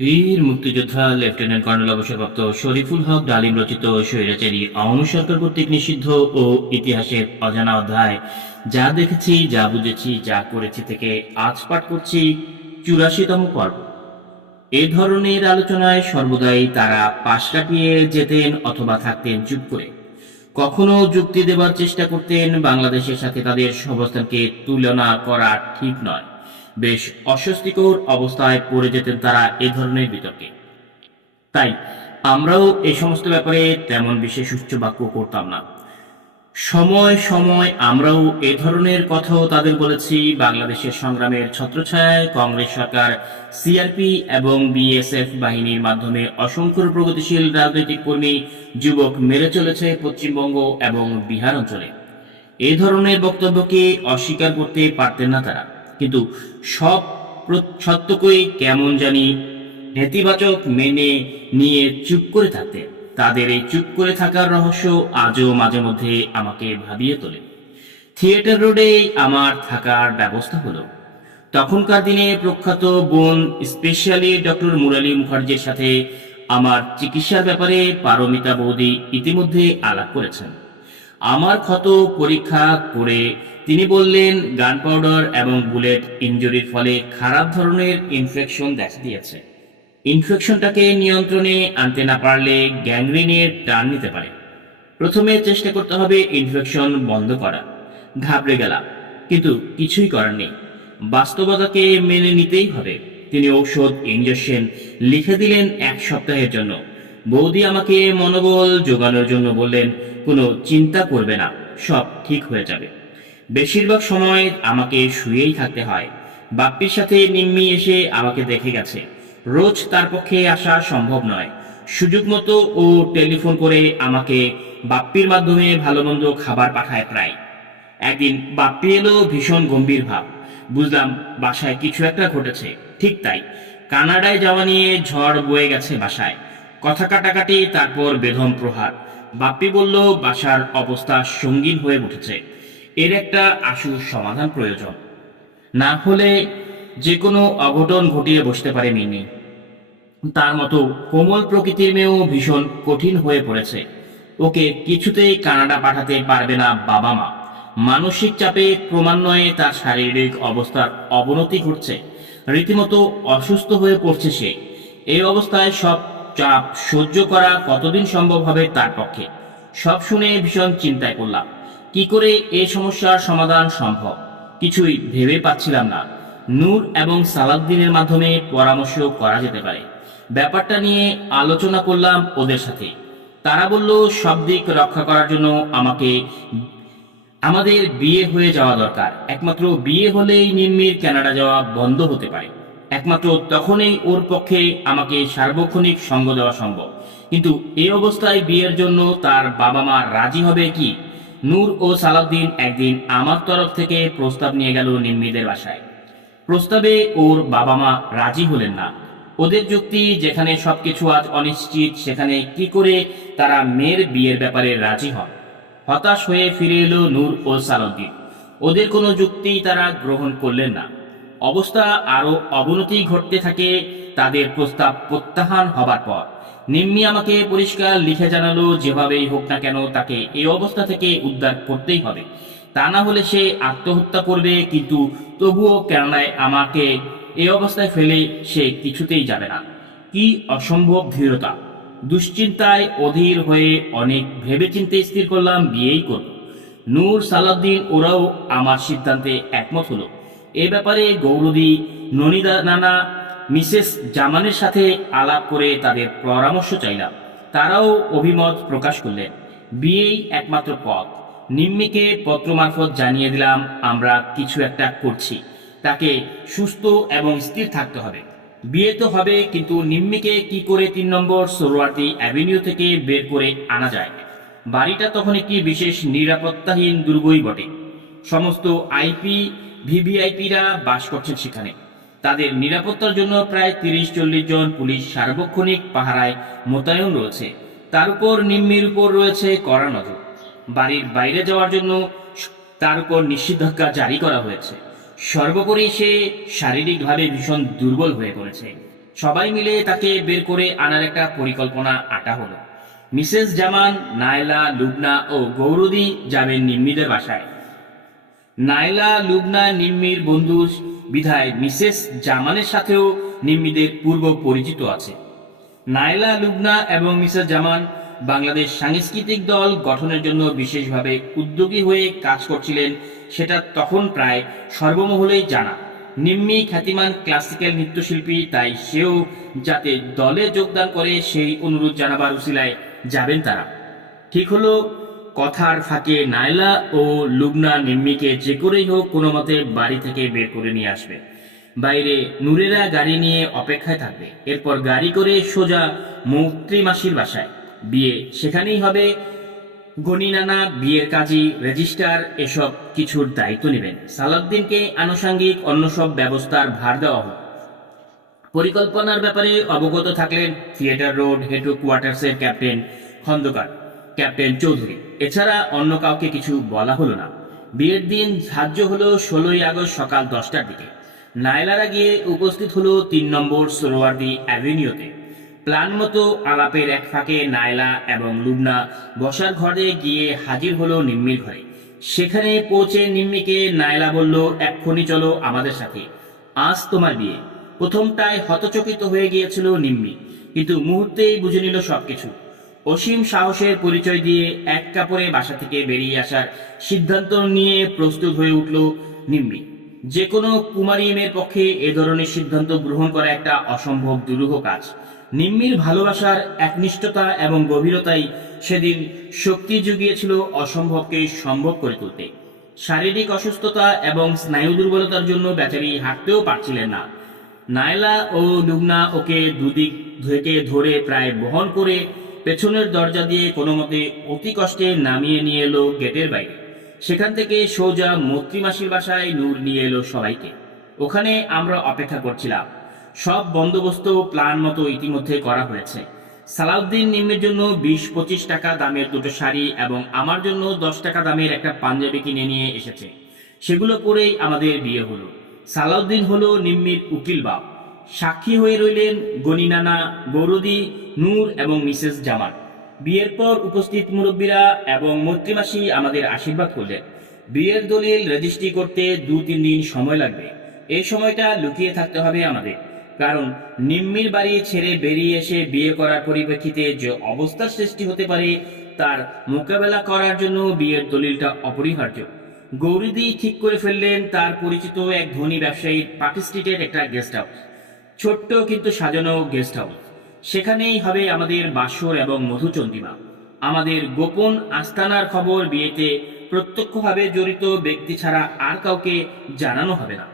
বীর মুক্তিযোদ্ধা lieutenant colonel অবসরপ্রাপ্ত শরীফুল হক ডালিম রচিত স্বৈরাচারী আওয়ামী সরকার কর্তৃক নিষিদ্ধ ও ইতিহাসের অজানা অধ্যায়। যা দেখেছি, যা বুঝেছি, যা করেছি থেকে আজ পাঠ করছি চুরাশিতম পর্ব। এ ধরনের আলোচনায় সর্বদাই তারা পাশ কাটিয়ে যেতেন অথবা থাকতেন চুপ করে। কখনো যুক্তি দেবার চেষ্টা করতেন বাংলাদেশের সাথে তাদের অবস্থানকে তুলনা করা ঠিক নয়। বেশ অস্বস্তিকর অবস্থায় পড়ে যেতেন তারা এ ধরনের বিতর্কে। তাই আমরাও এই সমস্ত ব্যাপারে তেমন বিশেষ উচ্চ বাক্য করতাম না। সময় সময় আমরাও এ ধরনের কথাও তাদের বলেছি। বাংলাদেশের সংগ্রামের ছত্রছায়ায় কংগ্রেস সরকার, সিআরপি এবং বিএসএফ বাহিনীর মাধ্যমে অসংখ্য প্রগতিশীল রাজনৈতিক কর্মী, যুবক মেরে চলেছে পশ্চিমবঙ্গ এবং বিহার অঞ্চলে। এই ধরনের বক্তব্যকে অস্বীকার করতে পারতেন না তারা। কিন্তু সব সত্যকই কেমন জানি নেতিবাচক মেনে নিয়ে চুপ করে থাকতে তাদের এই চুপ করে থাকার রহস্য আজও মাঝে মধ্যে আমাকে ভাবিয়ে তোলে। থিয়েটার রোডেই আমার থাকার ব্যবস্থা হলো। তখনকার দিনে প্রখ্যাত বোন, স্পেশালি ডক্টর মুরালী মুখার্জির সাথে আমার চিকিৎসার ব্যাপারে পারমিতা বৌদি ইতিমধ্যে আলাপ করেছেন। আমার ক্ষত পরীক্ষা করে তিনি বললেন, গান পাউডার এবং বুলেট ইনজুরির ফলে খারাপ ধরনের ইনফেকশন দেখা দিয়েছে। ইনফেকশনটাকে নিয়ন্ত্রণে আনতে না পারলে গ্যাংগ্রিনের টান নিতে পারে। প্রথমে চেষ্টা করতে হবে ইনফেকশন বন্ধ করা। ঘাবড়ে গেলাম, কিন্তু কিছুই করার নেই। বাস্তবতাকে মেনে নিতেই হবে। তিনি ঔষধ ইঞ্জেকশন লিখে দিলেন এক সপ্তাহের জন্য। বৌদি আমাকে মনোবল জোগানোর জন্য বললেন, কোনো চিন্তা করবে না, সব ঠিক হয়ে যাবে। বেশিরভাগ সময় আমাকে শুয়েই থাকতে হয়। বাপ্পির সাথে নিম্মি এসে আমাকে দেখে গেছে। রোজ তার পক্ষে আসা সম্ভব নয়। সুযোগ মতো ও টেলিফোন করে আমাকে বাপ্পির মাধ্যমে ভালো মন্দ খাবার পাঠায় প্রায়। একদিন বাপ্পি এলো ভীষণ গম্ভীর ভাব। বুঝলাম, বাসায় কিছু একটা ঘটেছে। ঠিক তাই। কানাডায় যাওয়া নিয়ে ঝড় বয়ে গেছে বাসায়। কথা কাটাকাটি তারপর বেধম প্রহার। বাপ্পি বলল, বাসার অবস্থা সঙ্গীন হয়ে উঠেছে। এর একটা আশু সমাধান প্রয়োজন। না হলে যে কোনো অঘটন ঘটিয়ে বসতে পারে মিনি তার মতো কোমল প্রকৃতির মেয়েও ভীষণ কঠিন হয়ে পড়েছে। ওকে কিছুতেই কানাডা পাঠাতে পারবে না বাবা মা। মানসিক চাপে ক্রমান্বয়ে তার শারীরিক অবস্থার অবনতি ঘটছে। রীতিমতো অসুস্থ হয়ে পড়ছে সে। এই অবস্থায় সব চাপ সহ্য করা কতদিন সম্ভব হবে তার পক্ষে? সব শুনে ভীষণ চিন্তায় পড়লাম। কি করে এই সমস্যার সমাধান সম্ভব? কিছুই ভেবে পাচ্ছিলাম না। নূর এবং সালাউদ্দিনের মাধ্যমে পরামর্শ করা যেতে পারে। ব্যাপারটা নিয়ে আলোচনা করলাম ওদের সাথে। তারা বলল, সব দিক রক্ষা করার জন্য আমাকে আমাদের বিয়ে হয়ে যাওয়া দরকার। একমাত্র বিয়ে হলেই নির্মির কানাডা যাওয়া বন্ধ হতে পারে। একমাত্র তখনই ওর পক্ষে আমাকে সার্বক্ষণিক সঙ্গ দেওয়া সম্ভব। কিন্তু এই অবস্থায় বিয়ের জন্য তার বাবা মা রাজি হবে কি? নূর ও সালাউদ্দিন একদিন আমার তরফ থেকে প্রস্তাব নিয়ে গেল নির্মিদের বাসায়। প্রস্তাবে ওর বাবা মা রাজি হলেন না। ওদের যুক্তি, যেখানে সবকিছু আজ অনিশ্চিত, সেখানে কি করে তারা মেয়ের বিয়ের ব্যাপারে রাজি হন? হতাশ হয়ে ফিরে এলো নূর ও সালাউদ্দিন। ওদের কোনো যুক্তি তারা গ্রহণ করলেন না। অবস্থা আরও অবনতি ঘটতে থাকে, তাদের প্রস্তাব প্রত্যাহার হবার পর। নিম্মি আমাকে পরিষ্কার লিখে জানালো, যেভাবেই হোক না কেন তাকে এই অবস্থা থেকে উদ্ধার করতেই হবে। তা না হলে সে আত্মহত্যা করবে, কিন্তু তবুও কেননায় আমাকে এই অবস্থায় ফেলে সে কিছুতেই যাবে না। কি অসম্ভব ধীরতা। দুশ্চিন্তায় অধীর হয়ে অনেক ভেবেচিন্তে স্থির করলাম, বিয়েই করব। নূর সালাউদ্দিন, ওরাও আমার সিদ্ধান্তে একমত হলো। এ ব্যাপারে গৌরদী, ননিদা নানা মিসেস জামানের সাথে আলাপ করে তাদের পরামর্শ চাইলাম। তারাও অভিমত প্রকাশ করলেন। বিয়েই একমাত্র পথ। নিম্মিকে পত্র মারফত জানিয়ে দিলাম, আমরা কিছু একটা করছি। তাকে সুস্থ এবং স্থির থাকতে হবে। বিয়ে তো হবে, কিন্তু নিম্মিকে কি করে তিন নম্বর সোরওয়ার্দি অ্যাভিনিউ থেকে বের করে আনা যায়? বাড়িটা তখন একটি বিশেষ নিরাপত্তাহীন দুর্গই বটে। সমস্ত আইপি, ভিভিআইপিরা বাস করছেন সেখানে। তাদের নিরাপত্তার জন্য প্রায় তিরিশ চল্লিশ জন পুলিশ সার্বক্ষণিক পাহারায় মোতায়েন রয়েছে। তার উপর নিম্মির উপর রয়েছে কড়া নজর। বাড়ির বাইরে যাওয়ার জন্য তার উপর নিষেধাজ্ঞা জারি করা হয়েছে। সর্বোপরি সে শারীরিকভাবে ভীষণ দুর্বল হয়ে পড়েছে। সবাই মিলে তাকে বের করে আনার একটা পরিকল্পনা আটা হলো। মিসেস জামান, নায়লা, লুবনা ও গৌরদী যাবেন নিম্মিদের বাসায়। নাইলা লুবনা, নিম্মির বন্ধু বিধায় মিসেস জামানের সাথেও নিম্মিদের পূর্ব পরিচিত আছে। নাইলা লুবনা এবং মিসেস জামান বাংলাদেশ সাংস্কৃতিক দল গঠনের জন্য বিশেষভাবে উদ্যোগী হয়ে কাজ করছিলেন, সেটা তখন প্রায় সর্বমহলেই জানা। নিম্মি খ্যাতিমান ক্লাসিক্যাল নৃত্যশিল্পী, তাই সেও যাতে দলে যোগদান করে সেই অনুরোধ জানাবার উসিলায় যাবেন তারা। ঠিক হলো কথার ফাঁকে নাইলা ও লুবনা নিম্মিকে যে করেই হোক কোনো মতে বাড়ি থেকে বের করে নিয়ে আসবে। বাইরে নূরেরা গাড়ি নিয়ে অপেক্ষায় থাকবে। এরপর গাড়ি করে সোজা মৈত্রী মাসির বাসায়। বিয়ে সেখানেই হবে। গণিনানা বিয়ের কাজী রেজিস্টার এসব কিছুর দায়িত্ব নেবেন। সালাউদ্দিনকে আনুষঙ্গিক অন্য সব ব্যবস্থার ভার দেওয়া হলো পরিকল্পনার ব্যাপারে অবগত থাকলেন থিয়েটার রোড হেটু কোয়ার্টার্সের ক্যাপ্টেন খন্দকার। ক্যাপ্টেন চৌধুরী। এছাড়া অন্য কাউকে কিছু বলা হলো না। বিয়ের দিন ধার্য হলো ষোলোই আগস্ট সকাল দশটার দিকে। নায়লারা গিয়ে উপস্থিত হলো তিন নম্বর সোরোয়ার্দি অ্যাভিনিউতে। প্ল্যান মতো আলাপের এক ফাঁকে নায়লা এবং লুবনা বসার ঘরে গিয়ে হাজির হলো নিম্মির ঘরে। সেখানে পৌঁছে নিম্মিকে নায়লা বলল, এক্ষুনি চলো আমাদের সাথে। আজ তোমার বিয়ে। প্রথমটায় হতচকিত হয়ে গিয়েছিল নিম্মি। কিন্তু মুহূর্তেই বুঝে নিল সবকিছু। অসীম সাহসের পরিচয় দিয়ে এক কাপড়ে বাসা থেকে বেরিয়ে আসার সিদ্ধান্ত নিয়ে প্রস্তুত হয়ে উঠল নিম্মি। যে কোনো কুমারী পক্ষে এ ধরনের সিদ্ধান্ত গ্রহণ করা একটা অসম্ভব দুরূহ কাজ। নিম্মির ভালোবাসার একনিষ্ঠতা এবং গভীরতাই সেদিন শক্তি জুগিয়েছিল অসম্ভবকে সম্ভব করে তুলতে। শারীরিক অসুস্থতা এবং স্নায়ু দুর্বলতার জন্য বেচারি হাঁটতেও পারছিলেন না। নায়লা ও লুবনা ওকে দুদিক থেকে ধরে প্রায় বহন করে পেছনের দরজা দিয়ে কোনো মতে অতি কষ্টে নামিয়ে নিয়ে এলো গেটের বাইরে। সেখান থেকে সোজা মৈত্রীমাসির বাসায় নূর নিয়ে এলো সবাইকে। ওখানে আমরা অপেক্ষা করছিলাম। সব বন্দোবস্ত প্ল্যান মতো ইতিমধ্যে করা হয়েছে। সালাউদ্দিন নিম্নের জন্য বিশ পঁচিশ টাকা দামের দুটো শাড়ি এবং আমার জন্য দশ টাকা দামের একটা পাঞ্জাবি কিনে নিয়ে এসেছে। সেগুলো পরেই আমাদের বিয়ে হলো। সালাউদ্দিন হলো নিম্মির উকিল বাপ। সাক্ষী হয়ে রইলেন গনিনানা গৌরদি, নূর এবং মিসেস জামান বিয়ের পর উপস্থিত মুরব্বীরা এবং মৈত্রীমাসী আমাদের আশীর্বাদ করলেন। বিয়ের দলিল রেজিস্ট্রি করতে দু তিন দিন সময় লাগবে। এই সময়টা লুকিয়ে থাকতে হবে আমাদের। কারণ নিম্মির বাড়ি ছেড়ে বেরিয়ে এসে বিয়ে করার পরিপ্রেক্ষিতে যে অবস্থার সৃষ্টি হতে পারে, তার মোকাবেলা করার জন্য বিয়ের দলিলটা অপরিহার্য। গৌরীদি ঠিক করে ফেললেন তার পরিচিত এক ধনী ব্যবসায়ী পার্ক একটা গেস্ট হাউস। ছোট্ট কিন্তু সাজানো গেস্ট হাউস সেখানেই হবে আমাদের বাসর এবং মধুচন্দ্রিমা। আমাদের গোপন আস্তানার খবর বিয়েতে প্রত্যক্ষভাবে জড়িত ব্যক্তি ছাড়া আর কাউকে জানানো হবে না।